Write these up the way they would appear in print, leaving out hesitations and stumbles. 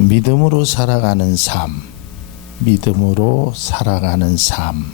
믿음으로 살아가는 삶, 믿음으로 살아가는 삶.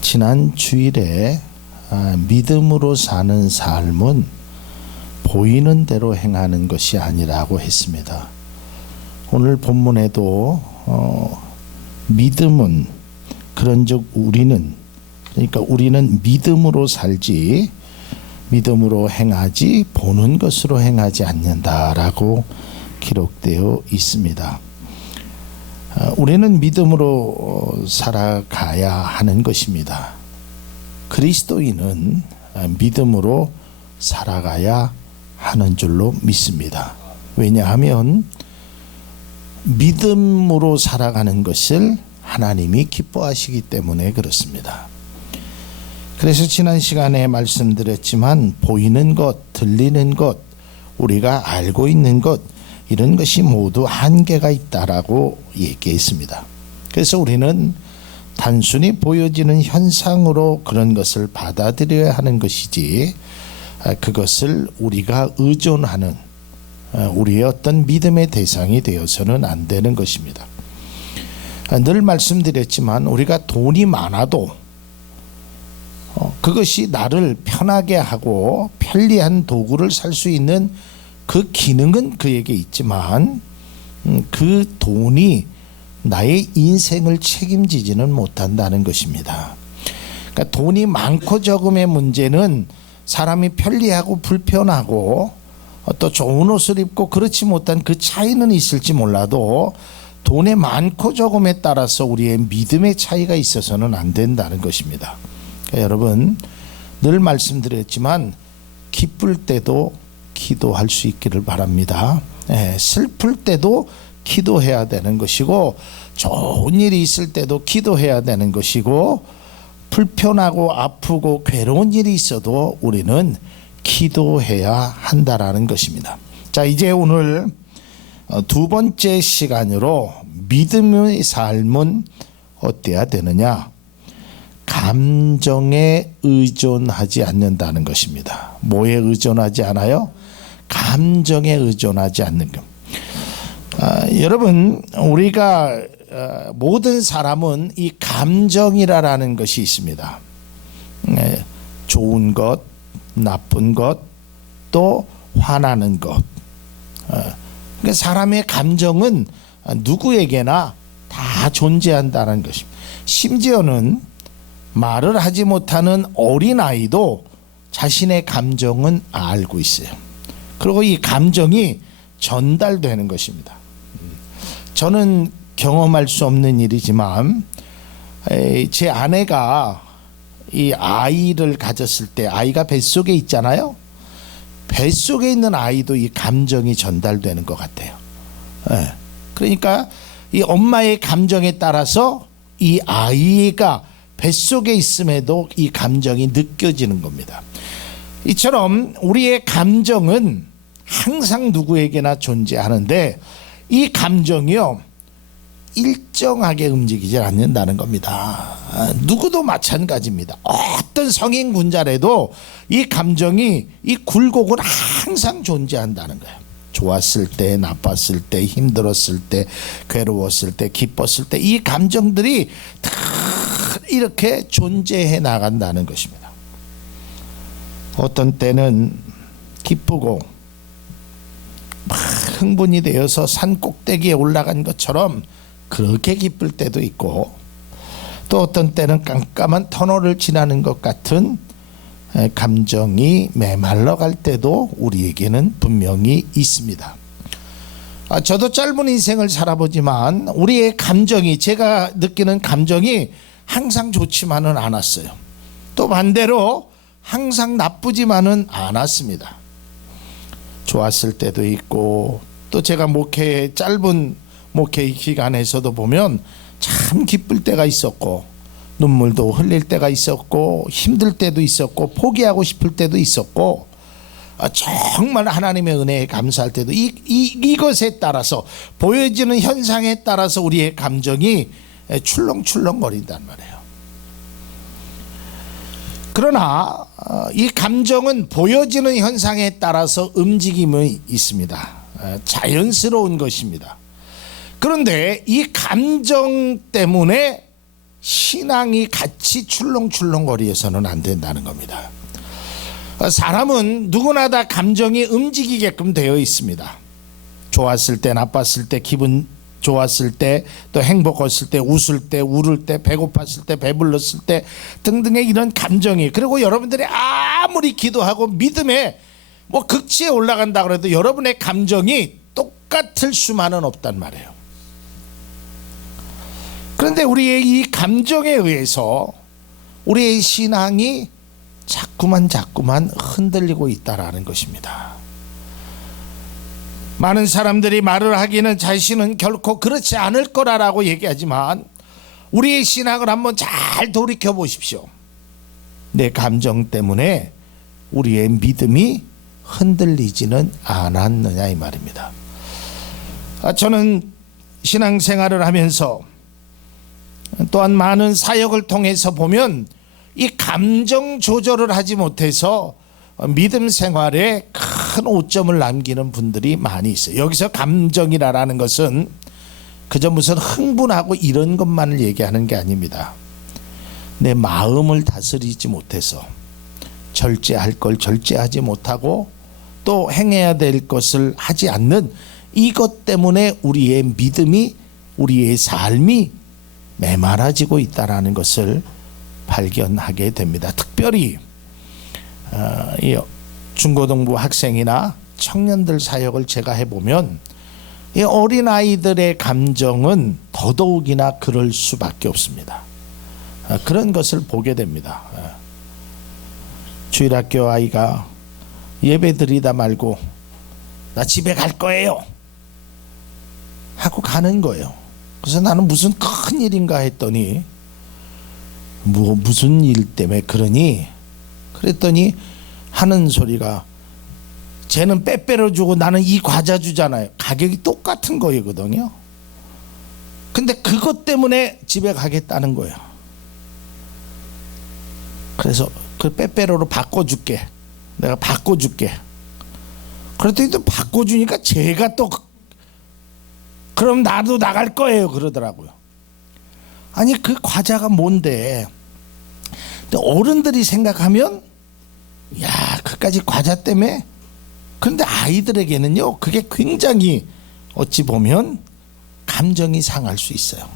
지난 주일에 믿음으로 사는 삶은 보이는 대로 행하는 것이 아니라고 했습니다. 오늘 본문에도 믿음은 그런즉 우리는, 그러니까 우리는 믿음으로 살지 믿음으로 행하지 보는 것으로 행하지 않는다라고 기록되어 있습니다. 우리는 믿음으로 살아가야 하는 것입니다. 그리스도인은 믿음으로 살아가야 하는 줄로 믿습니다. 왜냐하면 믿음으로 살아가는 것을 하나님이 기뻐하시기 때문에 그렇습니다. 그래서 지난 시간에 말씀드렸지만 보이는 것, 들리는 것, 우리가 알고 있는 것, 이런 것이 모두 한계가 있다라고 얘기했습니다. 그래서 우리는 단순히 보여지는 현상으로 그런 것을 받아들여야 하는 것이지, 그것을 우리가 의존하는 우리의 어떤 믿음의 대상이 되어서는 안 되는 것입니다. 늘 말씀드렸지만 우리가 돈이 많아도 그것이 나를 편하게 하고 편리한 도구를 살 수 있는 그 기능은 그에게 있지만 그 돈이 나의 인생을 책임지지는 못한다는 것입니다. 그러니까 돈이 많고 적음의 문제는 사람이 편리하고 불편하고 또 좋은 옷을 입고 그렇지 못한 그 차이는 있을지 몰라도 돈의 많고 적음에 따라서 우리의 믿음의 차이가 있어서는 안 된다는 것입니다. 그러니까 여러분, 늘 말씀드렸지만 기쁠 때도 기도할 수 있기를 바랍니다. 슬플 때도 기도해야 되는 것이고, 좋은 일이 있을 때도 기도해야 되는 것이고, 불편하고 아프고 괴로운 일이 있어도 우리는 기도해야 한다라는 것입니다. 자, 이제 오늘 두 번째 시간으로 믿음의 삶은 어때야 되느냐? 감정에 의존하지 않는다는 것입니다. 뭐에 의존하지 않아요? 감정에 의존하지 않는 것. 여러분, 우리가 모든 사람은 이 감정이라는 것이 있습니다. 좋은 것, 나쁜 것, 또 화나는 것. 그러니까 사람의 감정은 누구에게나 다 존재한다는 것입니다. 심지어는 말을 하지 못하는 어린아이도 자신의 감정은 알고 있어요. 그리고 이 감정이 전달되는 것입니다. 저는 경험할 수 없는 일이지만 제 아내가 이 아이를 가졌을 때, 아이가 뱃속에 있잖아요. 뱃속에 있는 아이도 이 감정이 전달되는 것 같아요. 그러니까 이 엄마의 감정에 따라서 이 아이가 뱃속에 있음에도 이 감정이 느껴지는 겁니다. 이처럼 우리의 감정은 항상 누구에게나 존재하는데 이 감정이요, 일정하게 움직이지 않는다는 겁니다. 누구도 마찬가지입니다. 어떤 성인 군자라도 이 감정이, 이 굴곡은 항상 존재한다는 거예요. 좋았을 때, 나빴을 때, 힘들었을 때, 괴로웠을 때, 기뻤을 때 이 감정들이 다 이렇게 존재해 나간다는 것입니다. 어떤 때는 기쁘고 막 흥분이 되어서 산 꼭대기에 올라간 것처럼 그렇게 기쁠 때도 있고, 또 어떤 때는 깜깜한 터널을 지나는 것 같은 감정이 메말라 갈 때도 우리에게는 분명히 있습니다. 저도 짧은 인생을 살아보지만 우리의 감정이, 제가 느끼는 감정이 항상 좋지만은 않았어요. 또 반대로 항상 나쁘지만은 않았습니다. 좋았을 때도 있고, 또 제가 짧은 목회 기간에서도 보면 참 기쁠 때가 있었고, 눈물도 흘릴 때가 있었고, 힘들 때도 있었고, 포기하고 싶을 때도 있었고, 정말 하나님의 은혜에 감사할 때도 이것에 따라서, 보여지는 현상에 따라서 우리의 감정이 출렁출렁거린단 말이에요. 그러나 이 감정은 보여지는 현상에 따라서 움직임이 있습니다. 자연스러운 것입니다. 그런데 이 감정 때문에 신앙이 같이 출렁출렁거리해서는 안 된다는 겁니다. 사람은 누구나 다 감정이 움직이게끔 되어 있습니다. 좋았을 때, 나빴을 때, 기분 좋았을 때, 또 행복했을 때, 웃을 때, 울을 때, 배고팠을 때, 배불렀을 때 등등의 이런 감정이, 그리고 여러분들이 아무리 기도하고 믿음에 뭐 극치에 올라간다 그래도 여러분의 감정이 똑같을 수만은 없단 말이에요. 그런데 우리의 이 감정에 의해서 우리의 신앙이 자꾸만 흔들리고 있다라는 것입니다. 많은 사람들이 말을 하기는 자신은 결코 그렇지 않을 거라고 얘기하지만 우리의 신앙을 한번 잘 돌이켜 보십시오. 내 감정 때문에 우리의 믿음이 흔들리지는 않았느냐 이 말입니다. 저는 신앙생활을 하면서 또한 많은 사역을 통해서 보면 이 감정 조절을 하지 못해서 믿음 생활에 큰 오점을 남기는 분들이 많이 있어요. 여기서 감정이라는 것은 그저 무슨 흥분하고 이런 것만을 얘기하는 게 아닙니다. 내 마음을 다스리지 못해서 절제할 걸 절제하지 못하고 또 행해야 될 것을 하지 않는 이것 때문에 우리의 믿음이, 우리의 삶이 메말라지고 있다는 것을 발견하게 됩니다. 특별히 중고등부 학생이나 청년들 사역을 제가 해보면 이 어린아이들의 감정은 더더욱이나 그럴 수밖에 없습니다. 그런 것을 보게 됩니다. 주일학교 아이가 예배 드리다 말고 나 집에 갈 거예요 하고 가는 거예요. 그래서 나는 무슨 큰 일인가 했더니 무슨 일 때문에 그러니? 그랬더니 하는 소리가 쟤는 빼빼로 주고 나는 이 과자 주잖아요. 가격이 똑같은 거거든요. 근데 그것 때문에 집에 가겠다는 거예요. 그래서 그 빼빼로로 바꿔줄게. 내가 바꿔줄게. 그랬더니 또 바꿔주니까 제가 또 그럼 나도 나갈 거예요 그러더라고요. 아니 그 과자가 뭔데? 근데 어른들이 생각하면 야 그까지 과자 때문에. 그런데 아이들에게는요 그게 굉장히 어찌 보면 감정이 상할 수 있어요.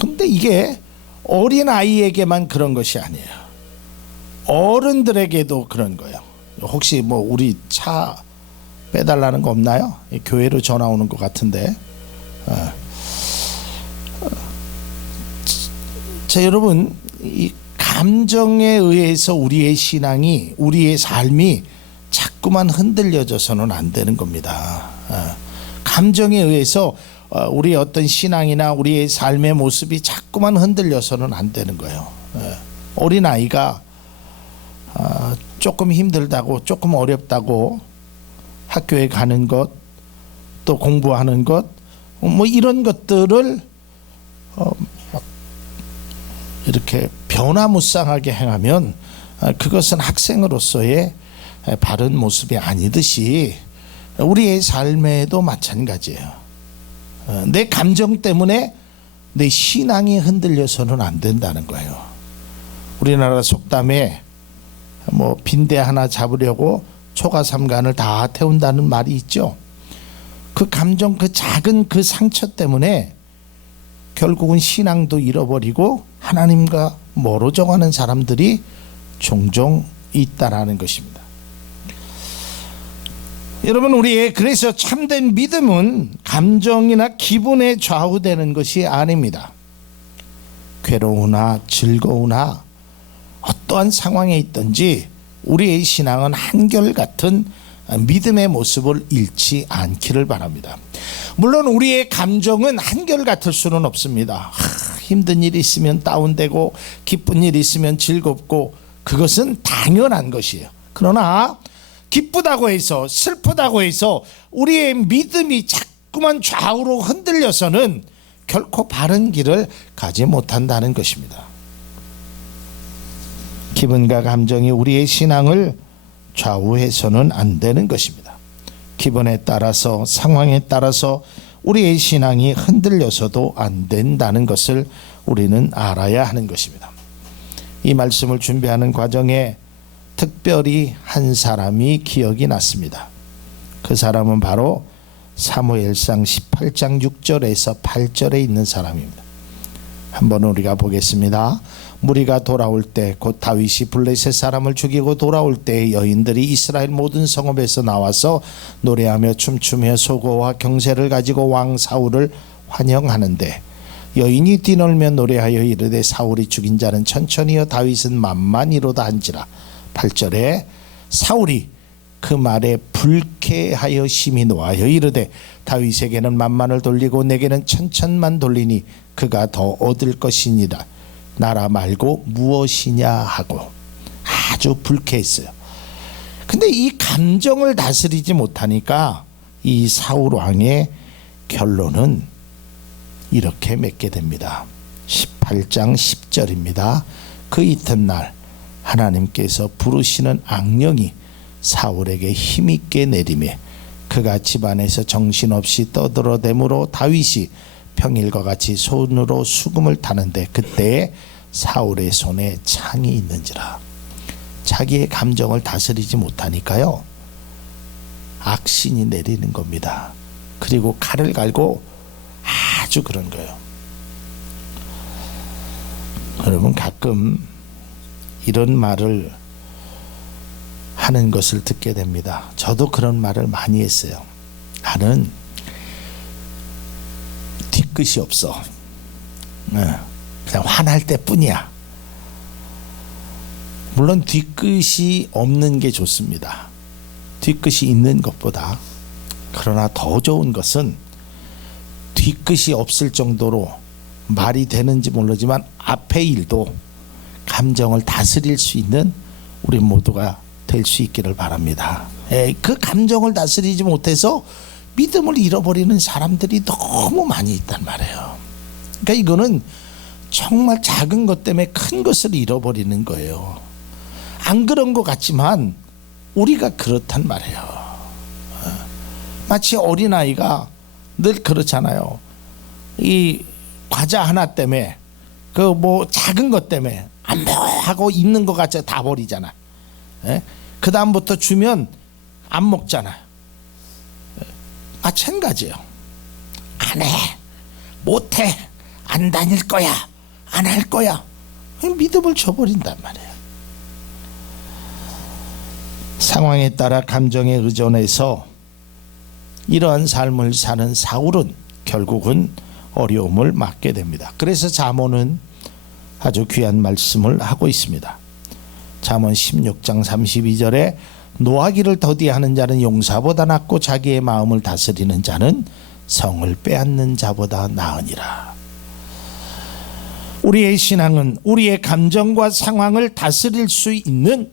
근데 이게 어린아이에게만 그런 것이 아니에요. 어른들에게도 그런 거예요. 혹시 뭐 우리 차 빼달라는 거 없나요? 교회로 전화 오는 것 같은데. 자 여러분, 이 감정에 의해서 우리의 신앙이, 우리의 삶이 자꾸만 흔들려져서는 안 되는 겁니다. 감정에 의해서 우리의 어떤 신앙이나 우리의 삶의 모습이 자꾸만 흔들려서는 안 되는 거예요. 어린아이가 조금 힘들다고, 조금 어렵다고 학교에 가는 것, 또 공부하는 것, 뭐 이런 것들을 이렇게 변화무쌍하게 행하면 그것은 학생으로서의 바른 모습이 아니듯이 우리의 삶에도 마찬가지예요. 내 감정 때문에 내 신앙이 흔들려서는 안 된다는 거예요. 우리나라 속담에 뭐 빈대 하나 잡으려고 초가삼간을 다 태운다는 말이 있죠. 그 감정, 그 작은 그 상처 때문에 결국은 신앙도 잃어버리고 하나님과 멀어져가는 사람들이 종종 있다라는 것입니다. 여러분, 우리의 그래서 참된 믿음은 감정이나 기분에 좌우되는 것이 아닙니다. 괴로우나 즐거우나 어떠한 상황에 있든지 우리의 신앙은 한결같은 믿음의 모습을 잃지 않기를 바랍니다. 물론 우리의 감정은 한결같을 수는 없습니다. 힘든 일이 있으면 다운되고 기쁜 일이 있으면 즐겁고 그것은 당연한 것이에요. 그러나 기쁘다고 해서 슬프다고 해서 우리의 믿음이 자꾸만 좌우로 흔들려서는 결코 바른 길을 가지 못한다는 것입니다. 기분과 감정이 우리의 신앙을 좌우해서는 안 되는 것입니다. 기분에 따라서 상황에 따라서 우리의 신앙이 흔들려서도 안 된다는 것을 우리는 알아야 하는 것입니다. 이 말씀을 준비하는 과정에 특별히 한 사람이 기억이 났습니다. 그 사람은 바로 사무엘상 18장 6절에서 8절에 있는 사람입니다. 한번 우리가 보겠습니다. 무리가 돌아올 때 곧 다윗이 블레셋 사람을 죽이고 돌아올 때 여인들이 이스라엘 모든 성읍에서 나와서 노래하며 춤추며 소고와 경세를 가지고 왕 사울을 환영하는데 여인이 뛰놀며 노래하여 이르되 사울이 죽인 자는 천천히요 다윗은 만만히로다 한지라. 8절에 사울이 그 말에 불쾌하여 심히 노하여 이르되 다윗에게는 만만을 돌리고 내게는 천천만 돌리니 그가 더 얻을 것이니라. 나라 말고 무엇이냐 하고 아주 불쾌했어요. 근데 이 감정을 다스리지 못하니까 이 사울 왕의 결론은 이렇게 맺게 됩니다. 18장 10절입니다. 그 이튿날 하나님께서 부르시는 악령이 사울에게 힘있게 내리매 그가 집안에서 정신없이 떠들어대므로 다윗이 평일과 같이 손으로 수금을 타는데 그때 사울의 손에 창이 있는지라. 자기의 감정을 다스리지 못하니까요 악신이 내리는 겁니다. 그리고 칼을 갈고 아주 그런 거예요. 여러분 가끔 이런 말을 하는 것을 듣게 됩니다. 저도 그런 말을 많이 했어요. 나는 뒤끝이 없어. 그냥 화날 때뿐이야. 물론 뒤끝이 없는 게 좋습니다. 뒤끝이 있는 것보다. 그러나 더 좋은 것은 뒤끝이 없을 정도로 말이 되는지 모르지만 앞의 일도 감정을 다스릴 수 있는 우리 모두가 될 수 있기를 바랍니다. 그 감정을 다스리지 못해서 믿음을 잃어버리는 사람들이 너무 많이 있단 말이에요. 그러니까 이거는 정말 작은 것 때문에 큰 것을 잃어버리는 거예요. 안 그런 것 같지만 우리가 그렇단 말이에요. 마치 어린아이가 늘 그렇잖아요. 이 과자 하나 때문에 그 뭐 작은 것 때문에 안 먹어 하고 있는 것 같이 다 버리잖아. 그 다음부터 주면 안 먹잖아. 마찬가지예요. 안 해, 못해, 안 다닐 거야, 안 할 거야. 믿음을 줘버린단 말이에요. 상황에 따라 감정에 의존해서 이러한 삶을 사는 사울은 결국은 어려움을 맞게 됩니다. 그래서 잠언은 아주 귀한 말씀을 하고 있습니다. 잠언 16장 32절에 노하기를 더디하는 자는 용사보다 낫고 자기의 마음을 다스리는 자는 성을 빼앗는 자보다 나으니라. 우리의 신앙은 우리의 감정과 상황을 다스릴 수 있는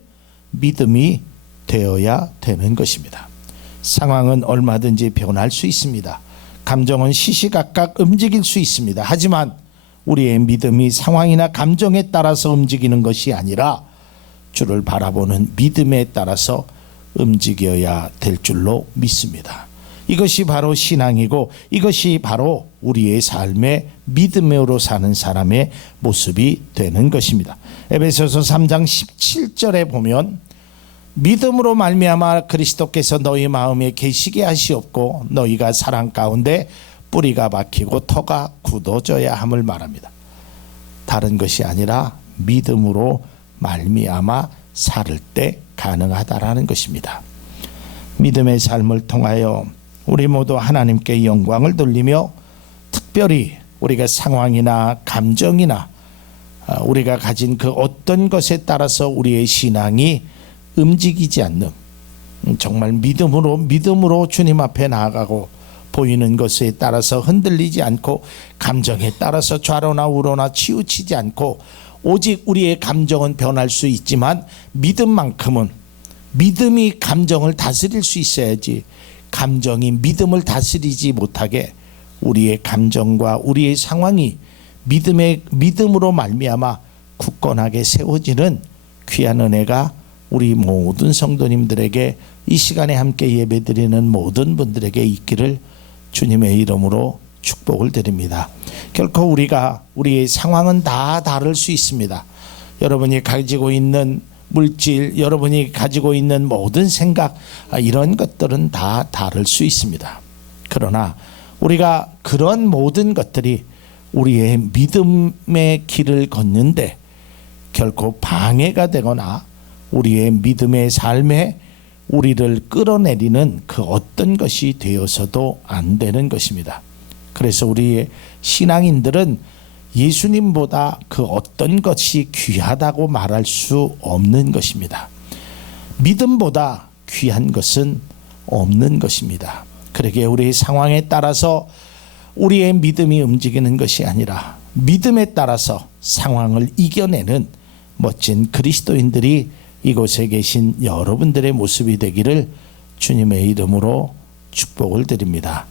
믿음이 되어야 되는 것입니다. 상황은 얼마든지 변할 수 있습니다. 감정은 시시각각 움직일 수 있습니다. 하지만 우리의 믿음이 상황이나 감정에 따라서 움직이는 것이 아니라 주를 바라보는 믿음에 따라서 움직여야 될 줄로 믿습니다. 이것이 바로 신앙이고 이것이 바로 우리의 삶의 믿음으로 사는 사람의 모습이 되는 것입니다. 에베소서 3장 17절에 보면 믿음으로 말미암아 그리스도께서 너희 마음에 계시게 하시옵고 너희가 사랑 가운데 뿌리가 박히고 터가 굳어져야 함을 말합니다. 다른 것이 아니라 믿음으로 말미암아 살을 때 가능하다라는 것입니다. 믿음의 삶을 통하여 우리 모두 하나님께 영광을 돌리며 특별히 우리가 상황이나 감정이나 우리가 가진 그 어떤 것에 따라서 우리의 신앙이 움직이지 않는 정말 믿음으로 주님 앞에 나아가고 보이는 것에 따라서 흔들리지 않고 감정에 따라서 좌로나 우로나 치우치지 않고 오직 우리의 감정은 변할 수 있지만 믿음만큼은 믿음이 감정을 다스릴 수 있어야지 감정이 믿음을 다스리지 못하게 우리의 감정과 우리의 상황이 믿음으로 말미암아 굳건하게 세워지는 귀한 은혜가 우리 모든 성도님들에게 이 시간에 함께 예배드리는 모든 분들에게 있기를 주님의 이름으로 축복을 드립니다. 결코 우리의 상황은 다 다를 수 있습니다. 여러분이 가지고 있는 물질, 여러분이 가지고 있는 모든 생각, 이런 것들은 다 다를 수 있습니다. 그러나 우리가 그런 모든 것들이 우리의 믿음의 길을 걷는데 결코 방해가 되거나 우리의 믿음의 삶에 우리를 끌어내리는 그 어떤 것이 되어서도 안 되는 것입니다. 그래서 우리의 신앙인들은 예수님보다 그 어떤 것이 귀하다고 말할 수 없는 것입니다. 믿음보다 귀한 것은 없는 것입니다. 그러기에 우리의 상황에 따라서 우리의 믿음이 움직이는 것이 아니라 믿음에 따라서 상황을 이겨내는 멋진 그리스도인들이 이곳에 계신 여러분들의 모습이 되기를 주님의 이름으로 축복을 드립니다.